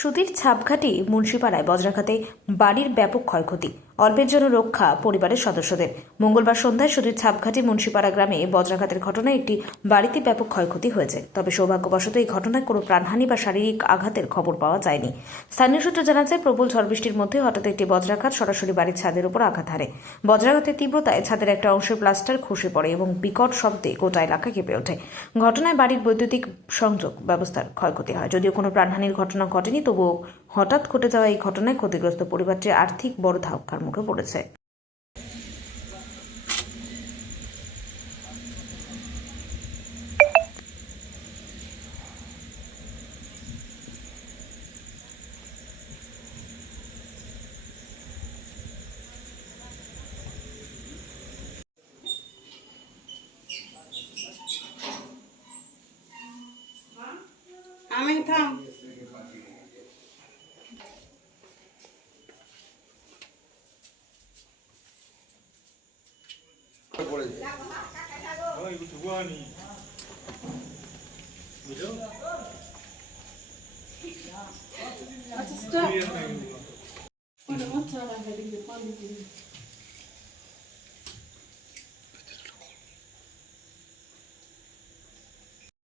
সুতির ছাপঘাটি মুন্সিপাড়ায় বজ্রাঘাতে বাড়ির ব্যাপক ক্ষয়ক্ষতি, অল্পের জন্য রক্ষা পরিবারের সদস্যদের। মঙ্গলবার সন্ধ্যায় সুতির ছাপঘাটি মুন্সিপাড়া গ্রামে বজ্রাঘাতের ঘটনায় একটি বাড়িতে ব্যাপক ক্ষয়ক্ষতি হয়েছে। তবে সৌভাগ্যবশত এই ঘটনায় কোনো প্রাণহানি বা শারীরিক আঘাতের খবর পাওয়া যায়নি। স্থানীয় সূত্র জানা যায়, প্রবল ঝড় বৃষ্টির মধ্যে হঠাৎ একটি বজ্রাঘাত সরাসরি বাড়ির ছাদের উপর আঘাত হানে। বজ্রাঘাতের তীব্রতায় ছাদের একটা অংশের প্লাস্টার খসে পড়ে এবং বিকট শব্দে গোটা এলাকা কেঁপে ওঠে। ঘটনায় বাড়ির বৈদ্যুতিক সংযোগ ব্যবস্থার ক্ষয়ক্ষতি হয়। যদিও কোনো প্রাণহানির ঘটনা ঘটেনি, তবুও হঠাৎ ঘটে যাওয়া এই ঘটনায় ক্ষতিগ্রস্ত পরিবারটি আর্থিক বড় ধাক্কার মুখে পড়েছে। আমি থাম আচ্ছা